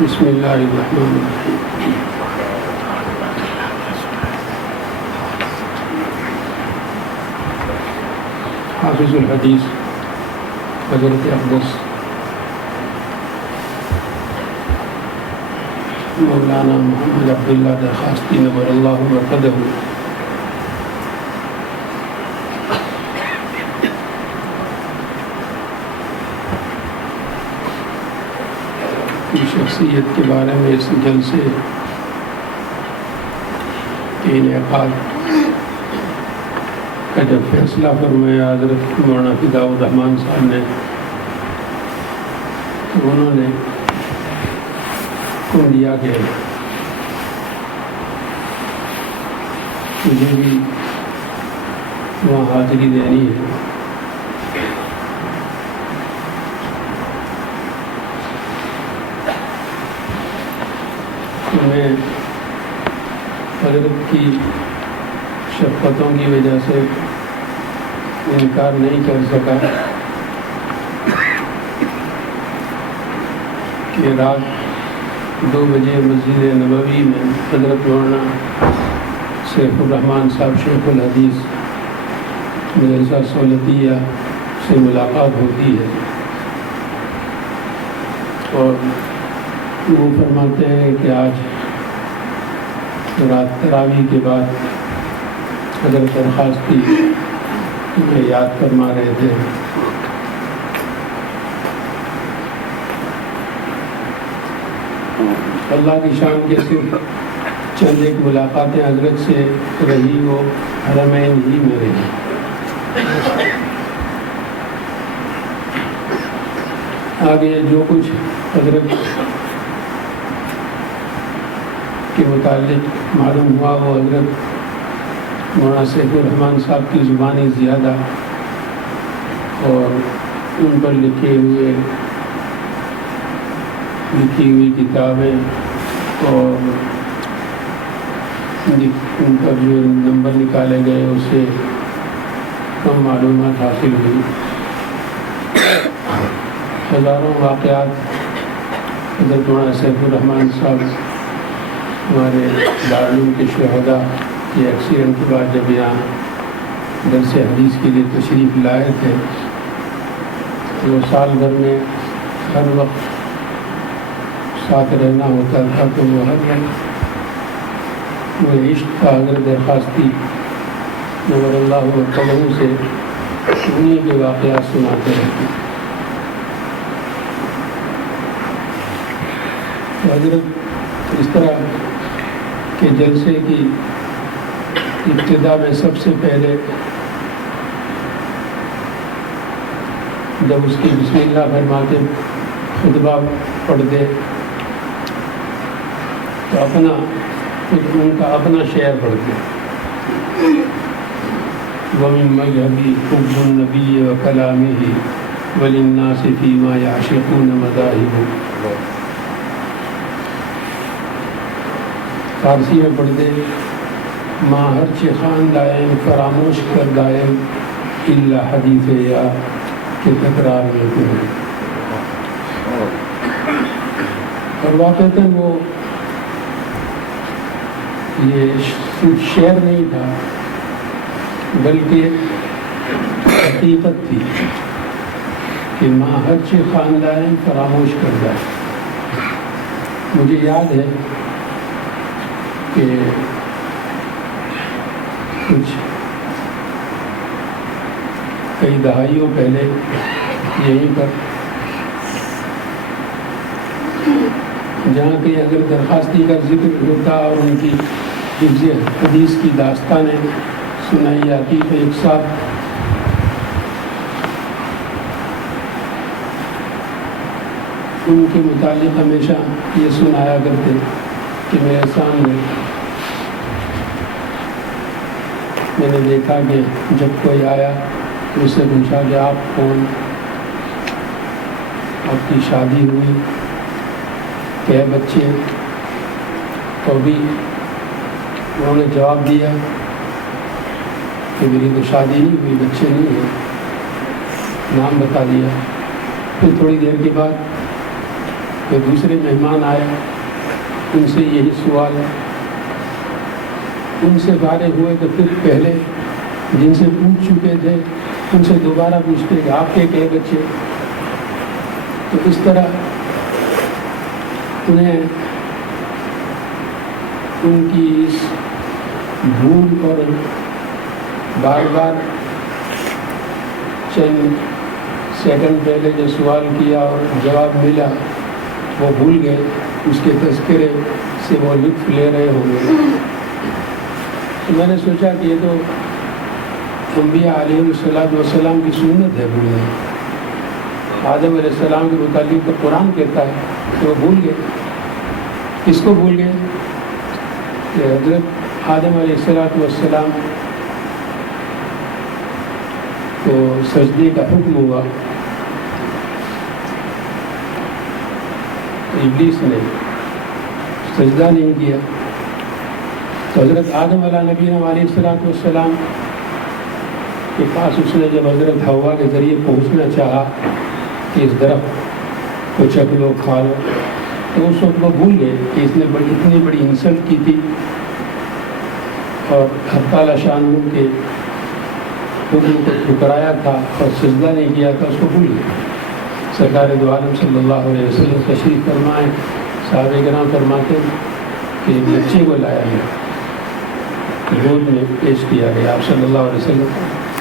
بسم اللہ الرحمن الرحیم. حافظ الحدیث حضرت اقدس مولانا محمد عبداللہ درخواستی نور اللہ مرقدہ کی شخصیت کے بارے میں اس جلسے کے انعقاد کا جب فیصلہ فرمایا حضرت مولانا فداء الرحمن صاحب نے، تو انہوں نے حکم دیا کہ مجھے بھی وہاں حاضری دینی ہے. میں حضرت کی شفقتوں کی وجہ سے انکار نہیں کر سکا کہ رات 2 بجے مسجد نبوی میں حضرت مولانا سیف الرحمن صاحب شیخ الحدیث مدرسہ سولتیہ سے ملاقات ہوتی ہے، اور وہ فرماتے ہیں کہ آج رات تراویح کے بعد حضرت درخواستی میں یاد فرما رہے تھے. اللہ کی شان کے صرف چند ایک ملاقاتیں حضرت سے رہی، وہ حرمین ہی میں رہی. آگے جو کچھ حضرت کے متعلق معلوم ہوا وہ حضرت مولانا سیف الرحمن صاحب کی زبانی زیادہ اور ان پر لکھی ہوئی کتابیں اور ان پر جو نمبر نکالے گئے اس سے کم معلومات حاصل ہوئی. ہزاروں واقعات حضرت مولانا سیف الرحمن صاحب ہمارے دارالعلوم کے شہداء کے ایکسیڈنٹ کے بعد جب یہاں درس حدیث کے لیے تشریف لائے تھے، وہ سال بھر میں ہر وقت ساتھ رہنا ہوتا تھا، تو وہ ہر وقت وہ عشق کا حضرت درخواستی نور اللہ مرقدہ سے انہیں کے واقعات سناتے رہتے. تو حضرت اس طرح کہ جلسے کی ابتدا میں سب سے پہلے جب اس کی بسم اللہ فرماتے خطبہ پڑھتے تو ان کا اپنا شعر پڑھتے. وَمِن مَذْهَبِ حُبُّ النَّبِيِّ وَكَلَامِهِ وَلِلنَّاسِ فِيمَا يَعْشِقُونَ مَذَاهِبُ. فارسی میں پڑھتے ماں ہر چی خان دائم فراموش کر دائم الا حدیث یا کہ تکرار میں تمہیں. اور واقعتاً وہ یہ شعر نہیں تھا بلکہ حقیقت تھی کہ ماں ہر چی خان دائم فراموش کر دائم. مجھے یاد ہے کہ کچھ کئی دہائیوں پہلے یہیں پر جہاں کہ اگر درخواستی کا ذکر ہوتا اور ان کی حفظ حدیث کی داستانیں سنائی جاتی تو ایک ساتھ ان کے متعلق ہمیشہ یہ سنایا کرتے کہ میرے سامنے میں نے دیکھا کہ جب کوئی آیا تو اس سے پوچھا کہ آپ کون، آپ کی شادی ہوئی، کیا بچے، تو بھی انہوں نے جواب دیا کہ میری تو شادی نہیں ہوئی، بچے نہیں ہیں. نام بتا دیا. پھر تھوڑی دیر کے بعد پھر دوسرے مہمان آئے، ان سے یہی سوال، ان سے فارغ ہوئے تو پھر پہلے جن سے پوچھ چکے تھے ان سے دوبارہ پوچھتے کہ آپ کے کئے بچے. تو اس طرح انہیں ان کی اس بھول اور بار بار چند سیکنڈ پہلے جو سوال کیا اور جواب ملا وہ بھول گئے، اس کے تذکرے سے وہ لطف لے رہے ہوں گے. تو میں نے سوچا کہ یہ تو انبیاء علیہ السلام کی سنت ہے بھولنا. آدم علیہ السلام کے متعلق تو قرآن کہتا ہے کہ وہ بھول گئے. کس کو بھول گئے؟ کہ حضرت آدم علیہ السلام کو سجدے کا حکم ہوا، ابلیس نے سجدہ نہیں کیا. تو حضرت آدم علیہ نبینا علیہ السلام کے پاس اس نے جب حضرت حوا کے ذریعے پہنچنا چاہا کہ اس درخت کو چکھ لو کھا لو، تو اس وقت وہ بھول گئے کہ اس نے اتنی بڑی انسلٹ کی تھی اور حق تعالیٰ شان کے حکم کو ٹھکرایا تھا اور سجدہ نہیں کیا تھا، اس کو بھول گئے. سرکار دو عالم صلی اللہ علیہ وسلم تشریف فرمائے، صحابہ کرام فرماتے کہ ایک بچے کو لایا گیا، گود میں پیش کیا گیا، آپ صلی اللہ علیہ وسلم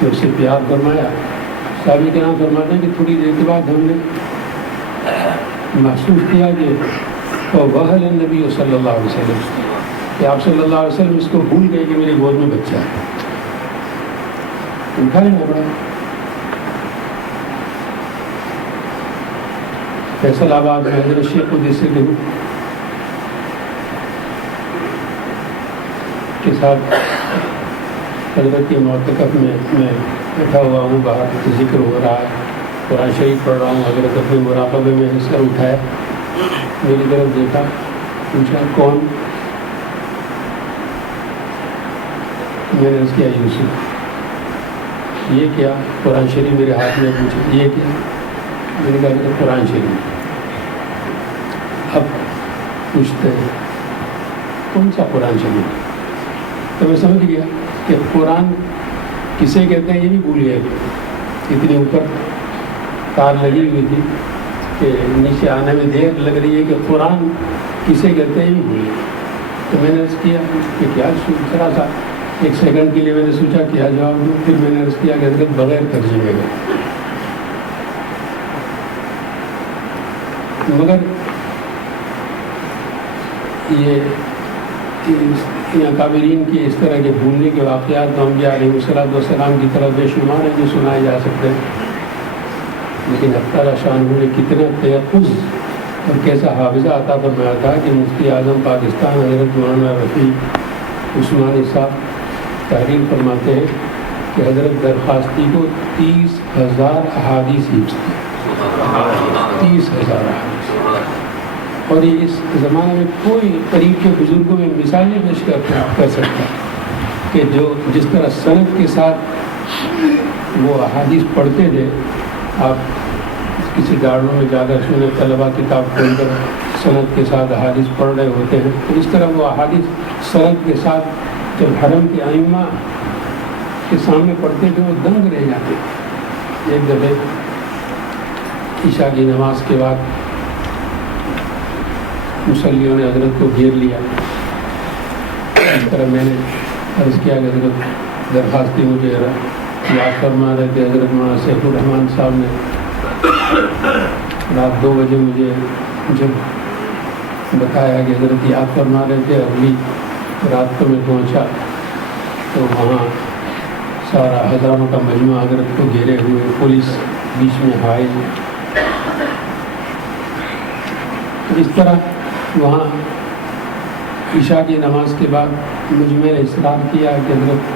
نے اس سے پیار فرمایا. صحابہ کرام فرماتے ہیں کہ تھوڑی دیر کے بعد ہم نے محسوس کیا کہ وَوَهَلَ النَّبِيُّ صلی اللہ علیہ وسلم، کہ آپ صلی اللہ علیہ وسلم اس کو بھول گئے کہ میری گود میں بچہ ہے. اٹھا لینا پڑا. فیصل آباد میں حضرت شیخ قدس کے ساتھ حضرت کے معتکف میں بیٹھا ہوا ہوں، باہر ذکر ہو رہا ہے، قرآن شریف پڑھ رہا ہوں. حضرت اپنے مراقبے میں سر اٹھایا، میری طرف دیکھا، پوچھا کون؟ میں نے اس کیا یوسف. یہ کیا؟ قرآن شریف میرے ہاتھ میں. پوچھا یہ کیا؟ میں نے کہا قرآن شریف. اب پوچھتے ہیں کون سا قرآن شریف؟ تو میں سمجھ گیا کہ قرآن کسے کہتے ہیں یہ بھی بھول گئے. اتنی اوپر تار لگی ہوئی تھی کہ نیچے آنے میں دیر لگ رہی ہے کہ قرآن کسے کہتے ہیں یہ بھی بھول گئے. تو میں نے عرض کیا کہ کیا ذرا سا ایک سیکنڈ کے لیے میں نے سوچا کیا جواب دوں. پھر میں نے عرض کیا کہ حضرت بغیر ترجمے کا. مگر یہ اکابرین کی اس طرح کے بھولنے کے واقعات تو انبیاء علیہ السلام کی طرف بے شمار ہیں جو سنائے جا سکتے ہیں. لیکن حق تعالیٰ شان نے کتنا تیقظ اور کیسا حافظہ عطا فرمایا تھا کہ مفتی اعظم پاکستان حضرت مولانا رفیع عثمانی صاحب تحریر فرماتے ہیں کہ حضرت درخواستی کو 30,000 احادیث حفظ تھی. 30,000 احادیث. اور یہ اس زمانے میں کوئی قریب کے بزرگوں میں مثال نہیں پیش کر سکتا کہ جو جس طرح سند کے ساتھ وہ احادیث پڑھتے تھے. آپ کسی داروں میں جا کر سنیں، طلباء کتاب کھول کر سند کے ساتھ احادیث پڑھ رہے ہوتے ہیں، تو اس طرح وہ احادیث سند کے ساتھ جب حرم کے ائمہ کے سامنے پڑھتے تھے وہ دنگ رہ جاتے. ایک دفعہ عشاء کی نماز کے بعد مصلیوں نے حضرت کو گھیر لیا. اس طرح میں نے عرض کیا کہ حضرت درخواستی مجھے یاد فرما رہے تھے. حضرت مولانا سیف الرحمان صاحب نے رات 2 بجے مجھے جب بتایا کہ حضرت یاد فرما رہے تھے، اگلی رات کو میں پہنچا تو وہاں سارا ہزاروں کا مجموعہ حضرت کو گھیرے ہوئے، پولیس بیچ میں حائل. اس طرح وہاں عشاء کی نماز کے بعد مجھ میں نے اصرار کیا کہ حضرت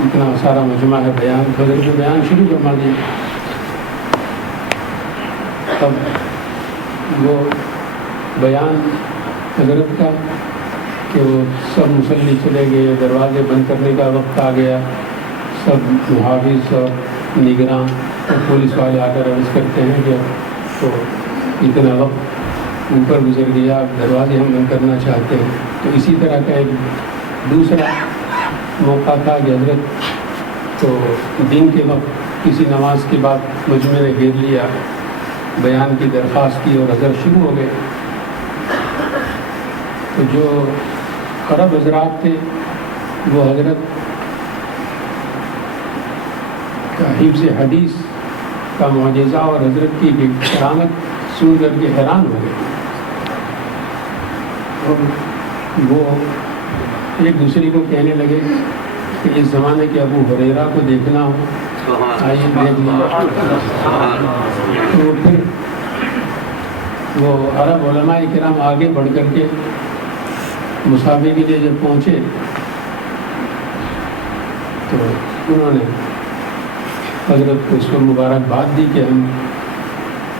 اتنا سارا مجمع ہے، بیان. حضرت نے بیان شروع فرما دیا. تب وہ بیان حضرت کا کہ وہ سب مصلی چلے گئے، دروازے بند کرنے کا وقت آ گیا، سب محافظ اور نگراں اور پولیس والے آ کر عرض کرتے ہیں کہ تو اتنا وقت اوپر گزر گیا، دروازے ہم بند کرنا چاہتے ہیں. تو اسی طرح کا ایک دوسرا موقع تھا کہ حضرت تو دن کے وقت کسی نماز کے بعد مجمع نے گھیر لیا، بیان کی درخواست کی اور حضرت شروع ہو گئے. تو جو عرب حضرات تھے وہ حضرت کا حفظ حدیث کا معجزہ اور حضرت کی کرامت سن کر کے حیران ہو گئے، اور وہ ایک دوسرے کو کہنے لگے کہ اس زمانے کے ابو ہریرہ کو دیکھنا ہو آئیے دیکھ لیں. تو پھر وہ عرب علماء کرام آگے بڑھ کر کے مسافے کے لیے جب پہنچے تو انہوں نے حضرت کو اس کو مبارکباد دی کہ ہم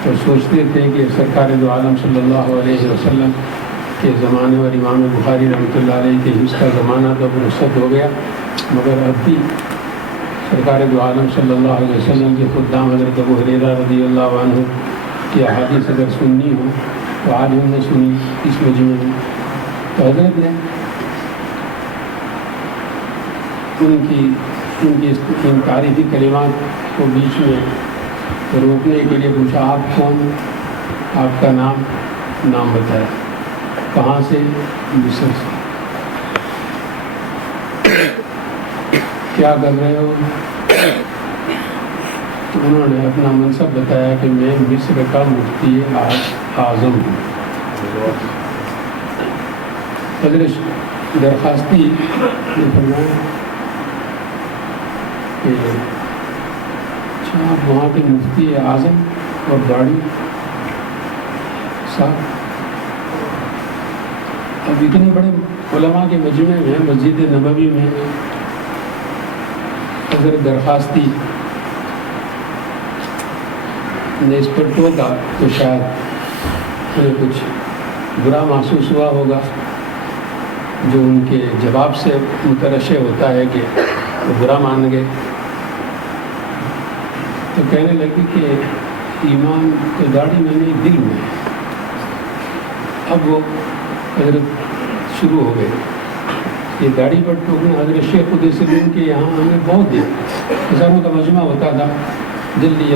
تو سوچتے تھے کہ سرکار دو عالم صلی اللہ علیہ وسلم کے زمانے اور امام بخاری رحمۃ اللہ علیہ کے حفظ کا زمانہ تو رخصت ہو گیا، مگر اب بھی سرکار دو عالم صلی اللہ علیہ وسلم کے خدام حضرت ابو ہریرہ رضی اللہ عنہ کی احادیث اگر سننی ہو تو آج ہم نے سنی اس مجمع میں. تو حضرت نے ان تاریخی کلمات کو بیچ میں روکنے کے لیے پوچھا، آپ کون، آپ کا نام بتایا، کہاں سے، مصر سے، کیا کر رہے ہو. تو انہوں نے اپنا منصب بتایا کہ میں مصر کا مفتی اعظم ہوں. حضرت درخواستی نے فرمایا کہ آپ وہاں کے مفتی اعظم اور گاڑی صاحب، اب اتنے بڑے علماء کے مجمع میں مسجد نبوی میں حضرت درخواستی نے اس پر ٹوکا تو شاید انہیں کچھ برا محسوس ہوا ہوگا، جو ان کے جواب سے مترشح ہوتا ہے کہ وہ برا مان گئے. تو کہنے لگی کہ ایمان تو داڑھی میں نہیں دل میں. اب وہ حضرت شروع ہو گئے، یہ داڑھی پر ٹوکنا حضرت شیخ قدس الدین کے یہاں ہمیں بہت دیر ہزاروں کا مجمع ہوتا تھا، جلدی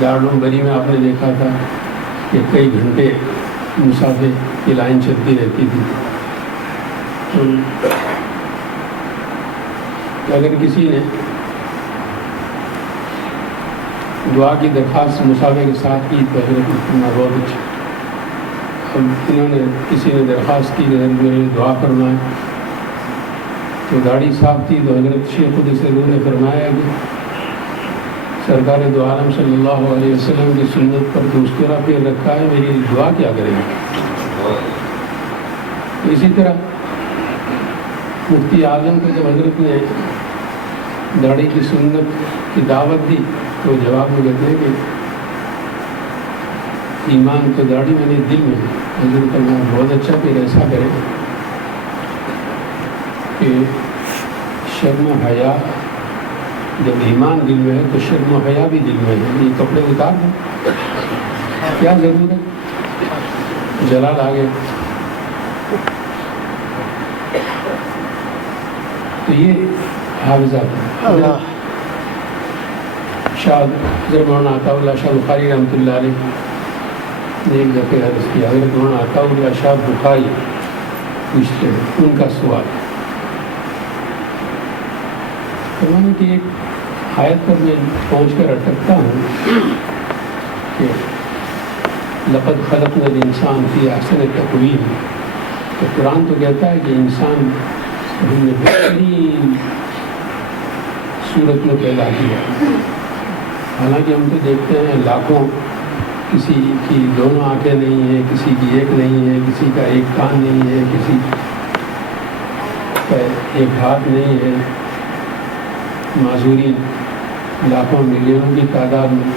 دارالعلوم بری میں آپ نے دیکھا تھا کہ کئی گھنٹے مسافے کی لائن چلتی رہتی تھی. اگر کسی نے دعا کی درخواست مسافے کے ساتھ کی تو حضرت بہت اچھا. اب انہوں نے کسی نے درخواست کی کہ میرے دعا فرمائے، تو داڑھی صاف تھی تو حضرت شیخ قدس الدین نے فرمایا کہ سرکار دو عالم صلی اللہ علیہ وسلم کی سنت پر تو اسطورہ پھیر رکھا ہے، میری دعا کیا کرے گا. اسی طرح مفتی اعظم کو جب حضرت نے داڑھی کی سنت کی دعوت دی تو جواب میں کہتے ہیں کہ ایمان تو داڑھی میں نہیں دل میں ہے. حضرت کا بہت اچھا پھر ایسا کرے کہ شرم و حیا، جب ایمان دل میں ہے تو شرم و حیا بھی دل میں ہے. یہ کپڑے اتار دیں، کیا ضرور ہے، جلال آ گئے. تو یہ حافظات شاہ حضرت مولانا عطا اللہ شاہ بخاری رحمۃ اللہ علیہ نے ایک دفعہ عرض کیا، حضرت مولانا عطا اللہ شاہ بخاری پوچھتے ہیں ان کا سوال، فرمانے کی ایک آیت پر میں پہنچ کر اٹکتا ہوں کہ لقد خلقنا الانسان فی احسن تقویم. تو قرآن تو کہتا ہے کہ انسان ہم نے بہترین صورت میں پیدا کیا، حالانکہ ہم تو دیکھتے ہیں لاکھوں، کسی کی دونوں آنکھیں نہیں ہیں، کسی کی ایک نہیں ہے، کسی کا ایک کان نہیں ہے، کسی کا ایک ہاتھ نہیں ہے، معذورین لاکھوں ملینوں کی تعداد میں.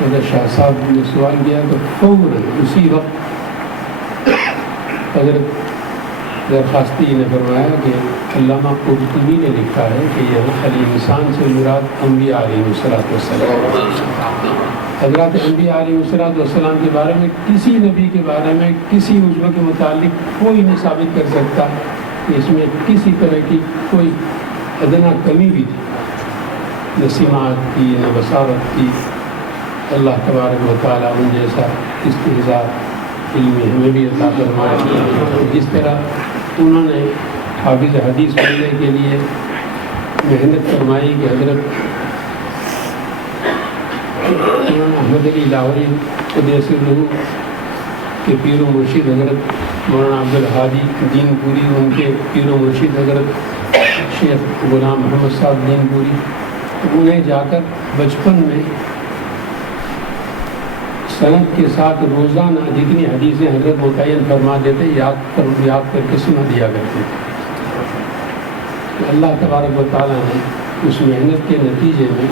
حضرت شاہ صاحب نے سوال کیا تو فوراً اسی وقت حضرت درخواستی نے فرمایا کہ علامہ قرطبی نے لکھا ہے کہ یہاں الانسان سے مراد انبیاء علیہ السلام، حضرات انبیاء علیہ السلام کے بارے میں کسی نبی کے بارے میں کسی عضو کے متعلق کوئی نہیں ثابت کر سکتا کہ اس میں کسی طرح کی کوئی ادنا کمی بھی تھی، نہ سماعت کی نہ بصارت کی۔ اللہ تبارک و تعالیٰ ان جیسا استحضاء علم ہمیں بھی عطا فرمائے۔ جس طرح انہوں نے حافظ حدیث بننے کے لیے محنت فرمائی کہ حضرت احمد علی لاہوری قدس الروح کے پیر و مرشد حضرت مولانا عبدالہادی دین پوری، ان کے پیر و مرشد حضرت شیخ غلام محمد صاحب دین پوری، تو انہیں جا کر بچپن میں سند کے ساتھ روزانہ جتنی حدیثیں حضرت متعین فرما دیتے یاد کر کے سنا دیا کرتے تھے۔ اللہ تبارک و تعالیٰ نے اس محنت کے نتیجے میں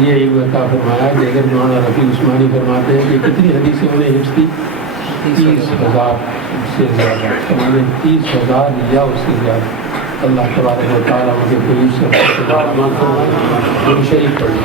یہ ایک عطا فرمایا کہ اگر مولانا رفیع عثمانی فرماتے ہیں کہ کتنی حدیثیں انہیں حفظ تھی، 30,000 سے زیادہ، ہمارے 30,000 یا اس سے زیادہ۔ اللہ تبارک و تعالیٰ ان کے قریب سے شریف پڑھیں۔